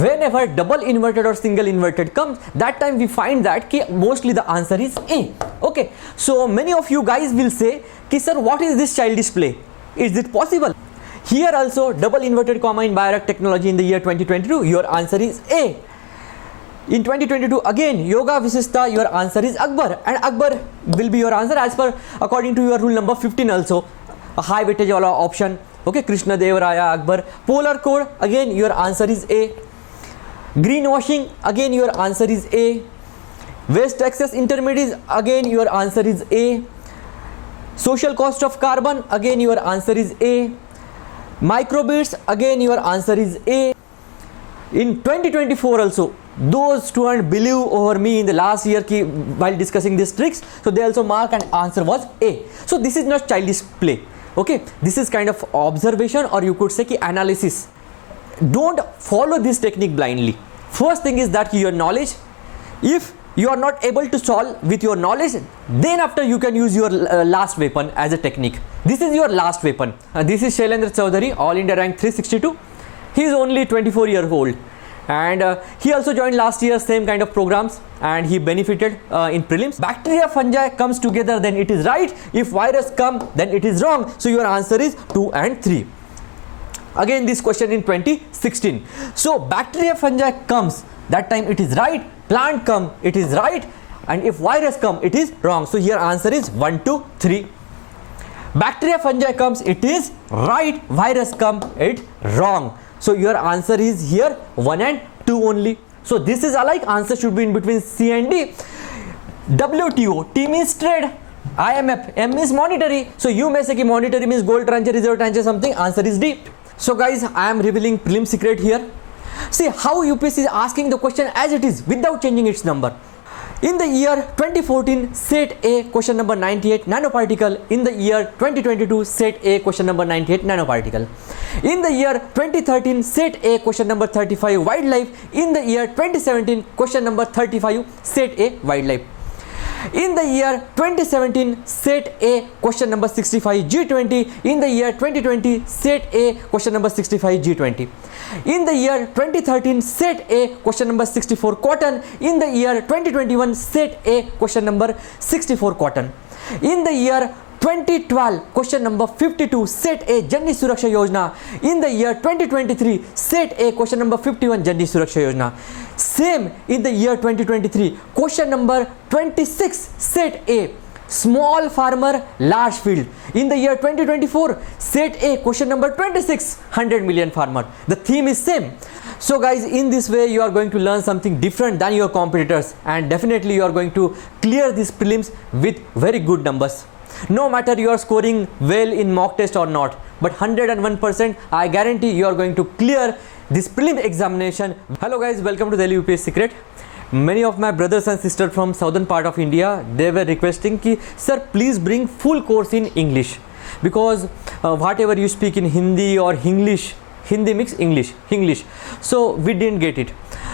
whenever double inverted or single inverted comes, that time we find that ki mostly the answer is A. Okay, so many of you guys will say ki sir, what is this childish play? Is it possible? Here also double inverted comma in Biorack technology in the year 2022, your answer is A. In 2022 again yoga visistha, your answer is Akbar, and Akbar will be your answer as per according to your rule number 15 also, a high weightage wala option. Okay, Krishna Dev Raya, Akbar. Polar code, again your answer is A. Greenwashing, again your answer is A. Waste excess intermediates, again your answer is A. Social cost of carbon, again your answer is A. Microbeads, again your answer is A. In 2024 also, those students believe over me in the last year ki while discussing these tricks, so they also mark and answer was A. So this is not childish play. Okay, this is kind of observation, or you could say ki analysis. Don't follow this technique blindly. First thing is that your knowledge, if you are not able to solve with your knowledge, then after you can use your last weapon as a technique. This is your last weapon. This is Shailendra Chaudhary, All India rank 362. He is only 24 years old, and he also joined last year same kind of programs, and he benefited in prelims. Bacteria, fungi comes together, then it is right. If virus come, then it is wrong. So your answer is 2 and 3. Again this question in 2016. So bacteria, fungi comes, that time it is right. Plant come, it is right. And if virus come, it is wrong. So here answer is 1, 2, 3. Bacteria, fungi comes, it is right. Virus come, it wrong. So your answer is here 1 and 2 only. So this is alike, answer should be in between C and D. WTO, T means trade, IMF, M means monetary. So you may say ki monetary means gold tranche, reserve tranche, something, answer is D. So guys, I am revealing prelim secret here. See how UPSC is asking the question as it is without changing its number. In the year 2014, set A, question number 98, nanoparticle. In the year 2022, set A, question number 98, nanoparticle. In the year 2013, set A, question number 35, wildlife. In the year 2017, question number 35, set A, wildlife. In the year 2017, set A, question number 65, G20. In the year 2020, set A, question number 65, G20. In the year 2013, set A, question number 64, cotton. In the year 2021, set A, question number 64, cotton. In the year 2012, question number 52, set A, Janni Suraksha Yojana. In the year 2023, set A, question number 51, Janni Suraksha Yojana. Same in the year 2023, question number 26, set A, small farmer, large field. In the year 2024, set A, question number 26, 100 million farmer. The theme is same. So guys, in this way you are going to learn something different than your competitors, and definitely you are going to clear these prelims with very good numbers. No matter you are scoring well in mock test or not, but 101% I guarantee you are going to clear this prelim examination. Hello guys, welcome to Delhi UPSC Secret. Many of my brothers and sisters from southern part of India, they were requesting ki sir please bring full course in English, because whatever you speak in Hindi or English, Hindi mix English, so we didn't get it.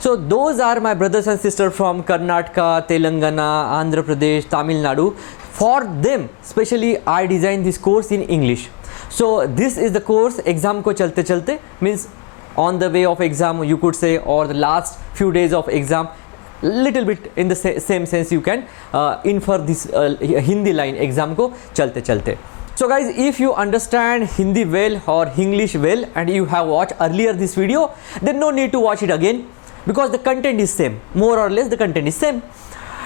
So those are my brothers and sisters from Karnataka, Telangana, Andhra Pradesh, Tamil Nadu. For them specially I designed this course in English. So this is the course exam ko chalte chalte, means on the way of exam you could say, or the last few days of exam, little bit in the same sense you can infer this Hindi line exam ko chalte chalte. So guys, if you understand Hindi well or English well and you have watched earlier this video, then no need to watch it again, because the content is same, more or less the content is same.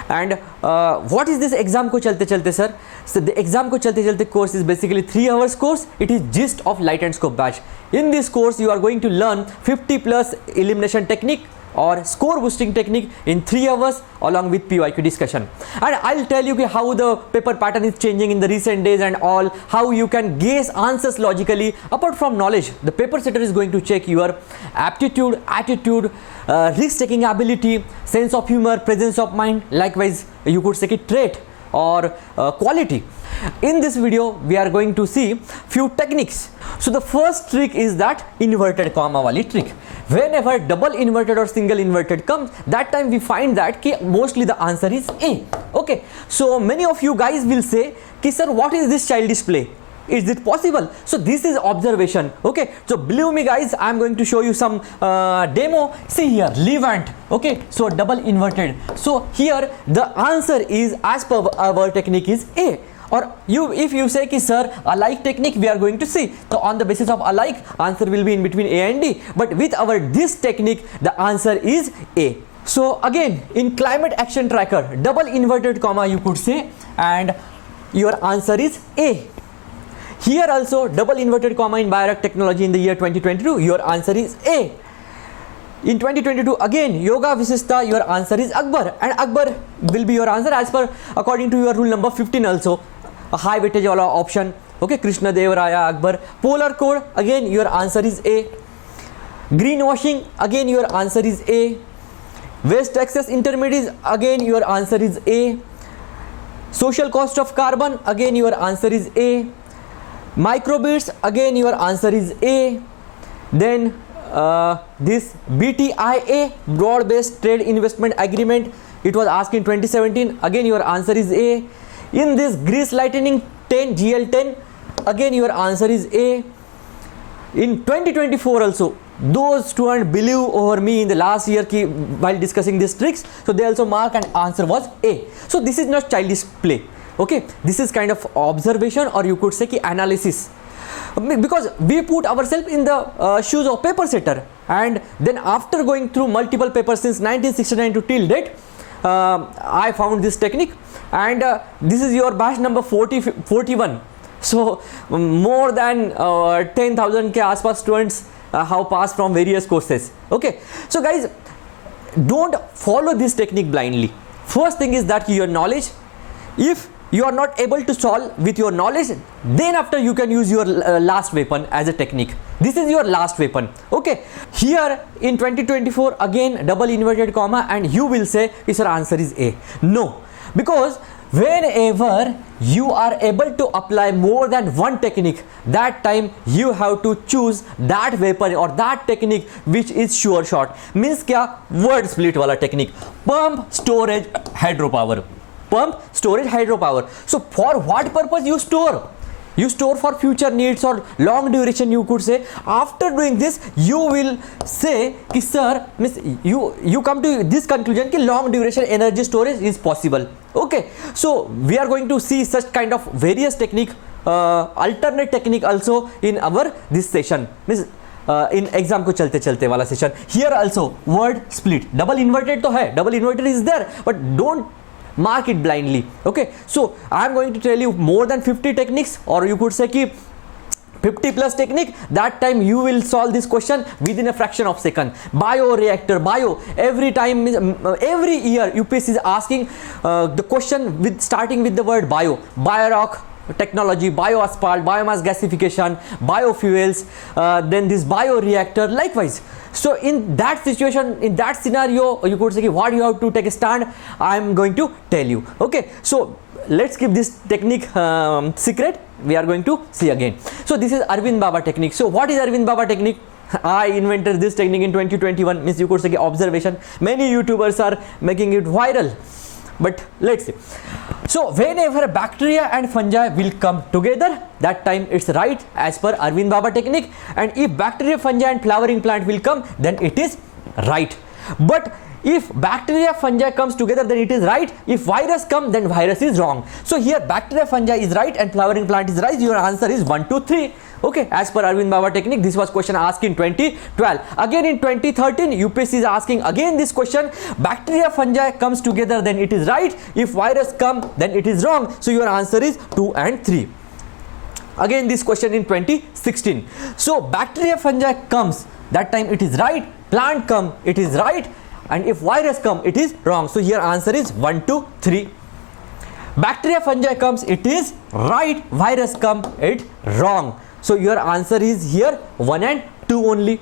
And what is this exam ko chalte chalte sir? So the exam ko chalte chalte course is basically 3 hours course. It is gist of light and scope batch. In this course you are going to learn 50 plus elimination technique or score boosting technique in 3 hours along with PYQ discussion. And I'll tell you how the paper pattern is changing in the recent days and all, how you can guess answers logically. Apart from knowledge, the paper setter is going to check your aptitude, attitude, risk taking ability, sense of humor, presence of mind, likewise you could say trait or quality. In this video we are going to see few techniques. So the first trick is that inverted comma wali trick. Whenever double inverted or single inverted comes, that time we find that ki mostly the answer is A. Okay, so many of you guys will say ki sir, what is this childish play? Is it possible? So this is observation. Okay, so believe me guys, I am going to show you some demo. See here, Levant. Okay, so double inverted. So here the answer is, as per our technique, is A. Or if you say ki sir, alike technique we are going to see, so on the basis of alike, answer will be in between A and D. But with our this technique, the answer is A. So again, in climate action tracker, double inverted comma you could say, and your answer is A. Here also double inverted comma in Biorack technology in the year 2022, your answer is A. In 2022 again, Yoga Visista, your answer is Akbar, and Akbar will be your answer as per according to your rule number 15 also. A high weightage wala option. Okay, Krishna Dev Raya, Akbar. Polar code, again your answer is A. Greenwashing, again your answer is A. West Texas intermediates, again your answer is A. Social cost of carbon, again your answer is A. Microbeads, again your answer is A. Then this BTIA, broad based trade investment agreement, it was asked in 2017, again your answer is A. In this grease lightning 10 GL10, again your answer is A. In 2024 also, those students believe over me in the last year ki while discussing these tricks, so they also mark and answer was A. So this is not childish play. Okay, this is kind of observation, or you could say ki analysis, because we put ourselves in the shoes of paper setter, and then after going through multiple papers since 1969 to till date, I found this technique, and this is your batch number 41. So more than 10,000 ke aspas students have passed from various courses. Okay, so guys, don't follow this technique blindly. First thing is that your knowledge, if you are not able to solve with your knowledge, then after you can use your last weapon as a technique. This is your last weapon. Okay, here in 2024 again double inverted comma, and you will say is your answer is A. No, because whenever you are able to apply more than one technique, that time you have to choose that weapon or that technique which is sure shot. Means kya? Word split wala technique. Pump, storage, hydropower. Pump, storage, hydropower. So for what purpose you store? You store for future needs or long duration, you could say. After doing this, you will say ki sir, miss, you come to this conclusion ki long duration energy storage is possible. Okay, so we are going to see such kind of various technique, alternate technique also in our this session. Means in exam ko chalte chalte wala session. Here also word split, double inverted to hai, double inverted is there, but don't mark it blindly. Okay, so I am going to tell you more than 50 techniques, or you could say ki 50 plus technique. That time you will solve this question within a fraction of second. Bioreactor, bio, every time, every year UPSC is asking the question with starting with the word bio. Biorock technology, bioasphalt, biomass gasification, biofuels, then this bioreactor likewise. So in that situation, in that scenario, you could say what you have to take a stand, I am going to tell you. Okay, so let's keep this technique secret. We are going to see again. So this is Arvind Baba technique. So what is Arvind Baba technique? I invented this technique in 2021. Means you could say observation. Many YouTubers are making it viral. But let's see. So whenever bacteria and fungi will come together, that time it's right as per Arvind Baba technique. And if bacteria, fungi and flowering plant will come, then it is right. But if bacteria, fungi comes together, then it is right. If virus come, then virus is wrong. So here bacteria, fungi is right and flowering plant is right. Your answer is 1, 2, 3. Okay, as per Arvind Baba technique, this was question asked in 2012. Again in 2013, UPSC is asking again this question. Bacteria, fungi comes together, then it is right. If virus come, then it is wrong. So your answer is 2 and 3. Again this question in 2016. So bacteria, fungi comes, that time it is right. Plant come, it is right. And if virus come, it is wrong. So here answer is 1, 2, 3. Bacteria, fungi comes, it is right. Virus come, it wrong. So your answer is here 1 and 2 only.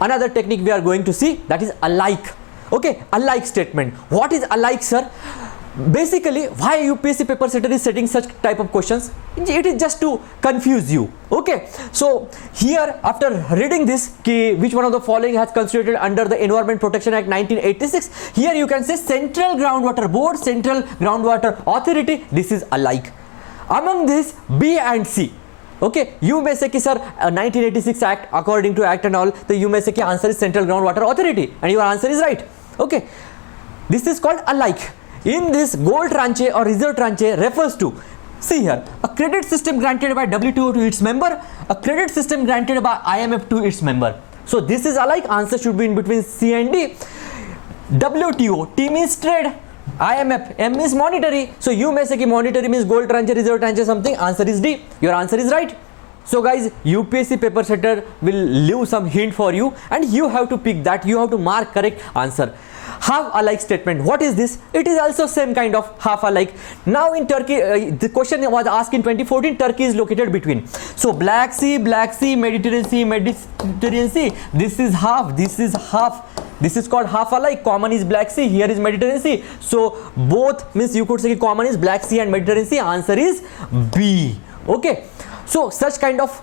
Another technique we are going to see, that is alike. Okay, alike statement. What is alike, sir? Basically, why UPSC paper setter is setting such type of questions? It is just to confuse you. Okay, so here after reading this, which one of the following has constituted under the Environment Protection Act 1986, here you can say Central Groundwater Board, Central Groundwater Authority. This is alike. among this B and C. Okay, you may say कि sir 1986 Act, according to Act and all, so you may say कि answer is Central Groundwater Authority, and your answer is right. Okay, this is called alike. In this, gold tranche or reserve tranche refers to, see here, a credit system granted by WTO to its member, a credit system granted by IMF to its member. So this is alike. Answer should be in between C and D. WTO, T means trade, IMF, M means monetary. So you may say कि monetary means gold tranche, reserve tranche, something. Answer is D. Your answer is right. So guys, UPSC paper setter will leave some hint for you, and you have to pick that. You have to mark correct answer. Half alike statement. What is this? It is also same kind of half alike. Now in Turkey, the question was asked in 2014. Turkey is located between. So Black Sea, Mediterranean Sea, Mediterranean Sea. This is half. This is half. This is called half alike. Common is Black Sea. Here is Mediterranean Sea. So both means you could say common is Black Sea and Mediterranean Sea. Answer is B. Okay. So such kind of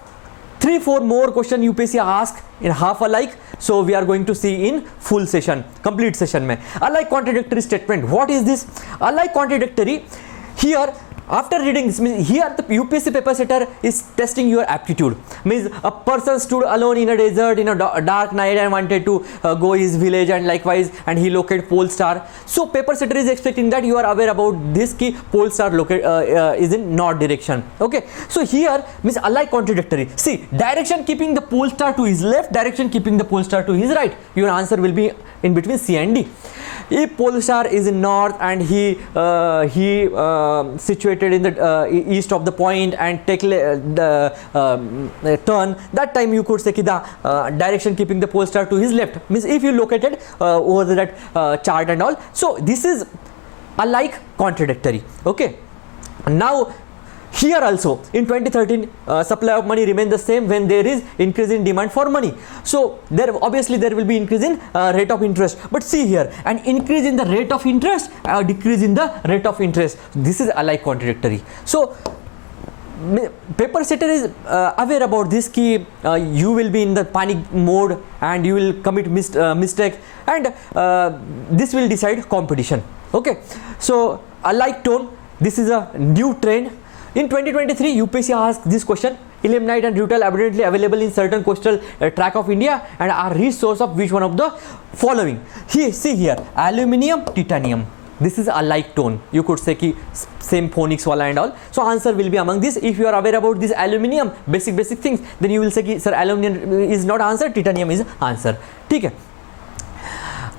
3-4 more question UPSC ask in half alike. So we are going to see in full session, complete session mein. Alike contradictory statement. What is this? Alike contradictory. Here, after reading this, means here the UPSC paper setter is testing your aptitude. Means a person stood alone in a desert in a dark night and wanted to go his village, and likewise, and he located pole star. So paper setter is expecting that you are aware about this key pole star is in north direction. Okay. So here means alike contradictory. See, direction keeping the pole star to his left, direction keeping the pole star to his right. Your answer will be in between C and D. If pole star is in north and he situated in the east of the point and take the turn, that time you could say कि the direction keeping the pole star to his left, means if you located over that chart and all. So this is alike contradictory. Okay. Now here also in 2013 supply of money remain the same when there is increase in demand for money. So there obviously there will be increase in rate of interest. But see here, an increase in the rate of interest, decrease in the rate of interest. This is alike contradictory. So paper setter is aware about this key. You will be in the panic mode and you will commit mistake, and this will decide competition. Okay. So alike tone. This is a new trend. In 2023, UPSC asked this question: ilmenite and rutile abundantly available in certain coastal tract of India and are rich source of which one of the following? Here, see here, aluminium, titanium. This is alike tone. You could say ki same phonics wala and all. So answer will be among this. If you are aware about this aluminium, basic things, then you will say ki sir aluminium is not answer, titanium is answer. ठीक है.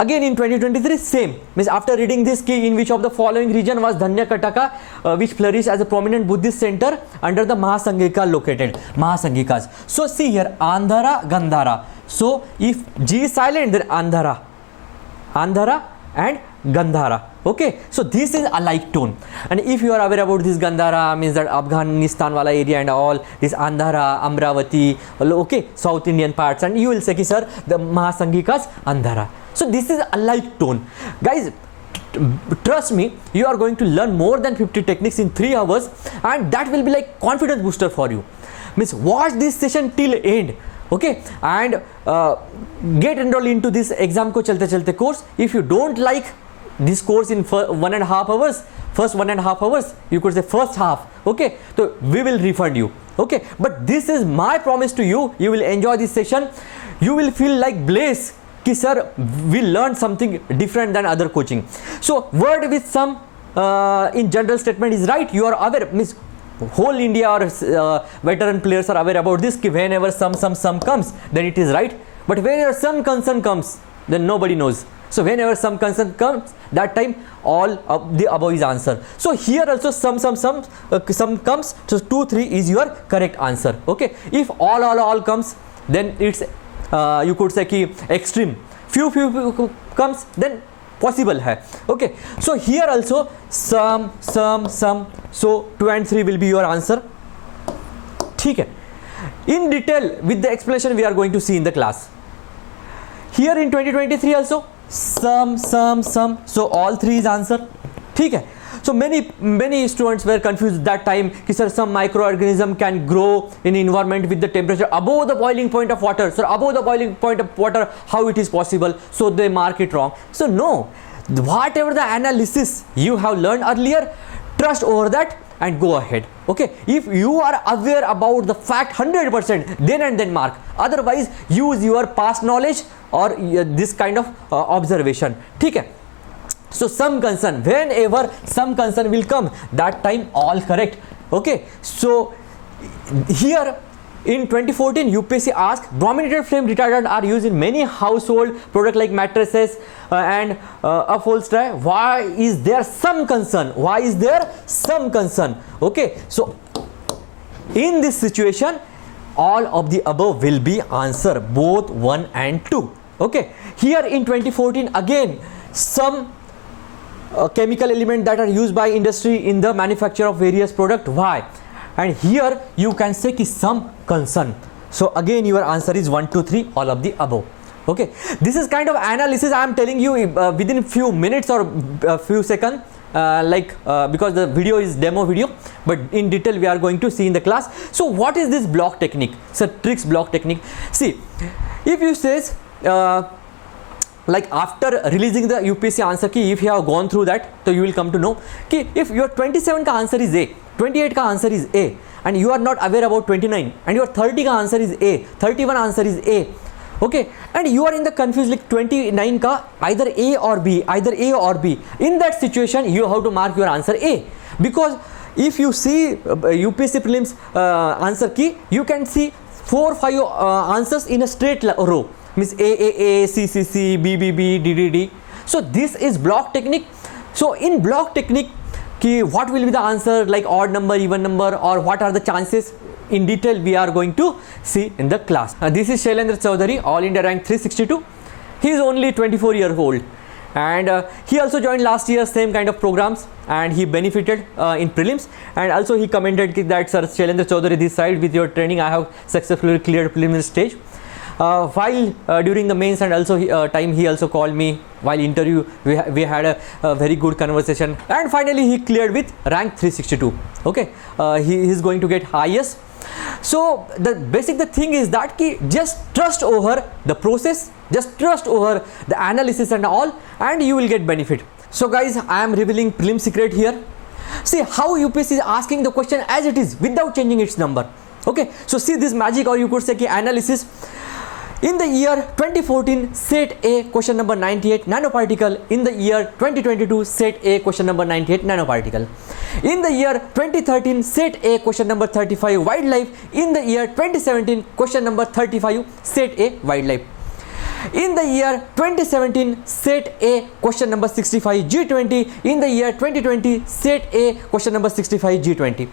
Again in 2023, same, means after reading this key, in which of the following region was Dhanyakataka, which flourished as a prominent Buddhist center under the Mahasangika located, Mahasangikas. So see here, Andhara, Gandhara. So if G is silent, then Andhara and Gandhara. Okay, so this is alike tone. And if you are aware about this Gandhara, means that Afghanistan wala area and all, this Andhara, Amravati, okay, South Indian parts, and you will say ki sir the Mahasangikas Andhara. So this is alike tone. Guys, trust me, you are going to learn more than 50 techniques in 3 hours, and that will be like confidence booster for you. Means watch this session till end. Okay, and get enrolled into this exam ko chalte course. If you don't like this course in 1.5 hours, first 1.5 hours, you could say first half, okay, so we will refund you. Okay, but this is my promise to you. You will enjoy this session. You will feel like bliss ki sir we learned something different than other coaching. So word with some in general statement is right. You are aware, means whole India or veteran players are aware about this ki whenever some comes, then it is right. But whenever some concern comes, then nobody knows. So whenever some concern comes, that time all of the above is answer. So here also some comes, so 2, 3 is your correct answer. Okay, if all comes, then it's you could say ki extreme. Few comes, then possible hai. Okay, so here also some. So 2 and 3 will be your answer. ठीक है. In detail with the explanation we are going to see in the class. Here in 2023 also some. So all 3 is answer. ठीक है. So many students were confused that time कि sir some microorganism can grow in environment with the temperature above the boiling point of water. Sir, above the boiling point of water, how it is possible? So they mark it wrong. So no, whatever the analysis you have learned earlier, trust over that and go ahead. Okay, if you are aware about the fact 100%, then and then mark. Otherwise use your past knowledge or this kind of observation. ठीक है. So some concern, whenever some concern will come, that time all correct. Okay, so here in 2014 UPSC asked, brominated flame retardant are used in many household product like mattresses and upholstery. Why is there some concern? Why is there some concern? Okay, so in this situation all of the above will be answer, both 1 and 2. Okay, here in 2014 again some chemical element that are used by industry in the manufacture of various product. Why? And here you can say ki some concern. So again your answer is 1, 2, 3, all of the above. Okay, this is kind of analysis I am telling you within few minutes or few seconds, because the video is demo video, but in detail we are going to see in the class. So what is this block technique? So tricks block technique. See, if you says like after releasing the UPSC answer key, if you have gone through that, so you will come to know कि if your 27 का answer is A, 28 का answer is A, and you are not aware about 29, and your 30 का answer is A, 31 answer is A, okay, and you are in the confused like 29 का either A or B, either A or B. In that situation you have to mark your answer A, because if you see UPSC prelims answer key, you can see 4-5 answers in a straight row. Means A, C, B, D. So this is block technique. So in block technique, what will be the answer, like odd number, even number, or what are the chances, in detail we are going to see in the class. This is Shailendra Chaudhary, All India rank 362. He is only 24 years old, and he also joined last year same kind of programs, and he benefited in prelims, and also he commented that, sir Shailendra Chaudhary, this side with your training I have successfully cleared preliminary stage. While during the mains and also time he also called me while interview, we had a very good conversation, and finally he cleared with rank 362. Okay, he is going to get highest. So the thing is that just trust over the process, just trust over the analysis and all, and you will get benefit. So guys, I am revealing prelim secret here. See how UPSC is asking the question as it is without changing its number. Okay, so see this magic, or you could say analysis. In the year 2014, set A, question number 98, nanoparticle. In the year 2022, set A, question number 98, nanoparticle. In the year 2013, set A, question number 35, wildlife. In the year 2017, question number 35, set A, wildlife. In the year 2017, set A, question number 65, G20. In the year 2020, set A, question number 65, G20.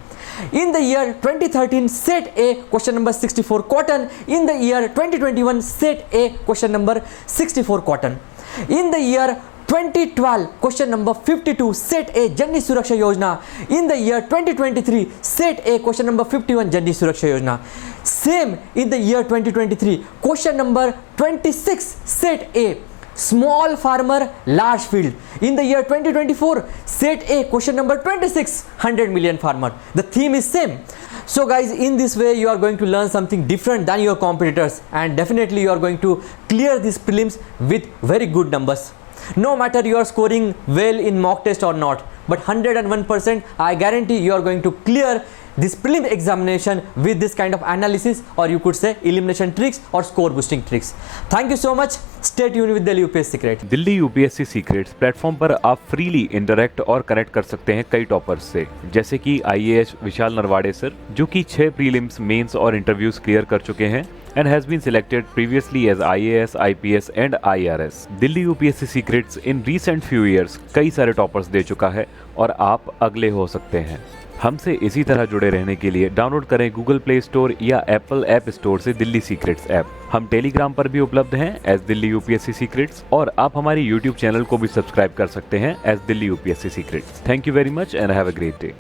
In the year 2013, set A, question number 64, cotton. In the year 2021, set A, question number 64, cotton. In the year 2012, question number 52, set A, Janni Suraksha Yojana. In the year 2023, set A, question number 51, Janni Suraksha Yojana. Same in the year 2023, question number 26, set A, small farmer, large field. In the year 2024, set A, question number 26, 100 million farmer. The theme is same. So guys, in this way you are going to learn something different than your competitors, and definitely you are going to clear these prelims with very good numbers. No matter you are scoring well in mock test or not, but 101% I guarantee you are going to clear this prelim examination with this kind of analysis, or you could say elimination tricks or score boosting tricks. Thank you so much. Stay tuned with Delhi UPSC Secret. Delhi UPSC secrets platform पर आप freely interact और connect कर सकते हैं कई toppers से, जैसे कि IAS विशाल नरवाड़े सर, जो कि 6 प्रीलिम्स, मेंस और इंटरव्यूज क्लियर कर चुके हैं and has been selected previously as IAS, IPS and IRS. Delhi UPSC secrets in recent few years कई सारे टॉपर्स दे चुका है और आप अगले हो सकते हैं। हमसे इसी तरह जुड़े रहने के लिए डाउनलोड करें गूगल प्ले स्टोर या एप्पल ऐप स्टोर से दिल्ली सीक्रेट्स ऐप। हम टेलीग्राम पर भी उपलब्ध हैं एज दिल्ली UPSC सीक्रेट्स, और आप हमारे यूट्यूब चैनल को भी सब्सक्राइब कर सकते हैं as Delhi UPSC secrets. Thank you very much and have a great day.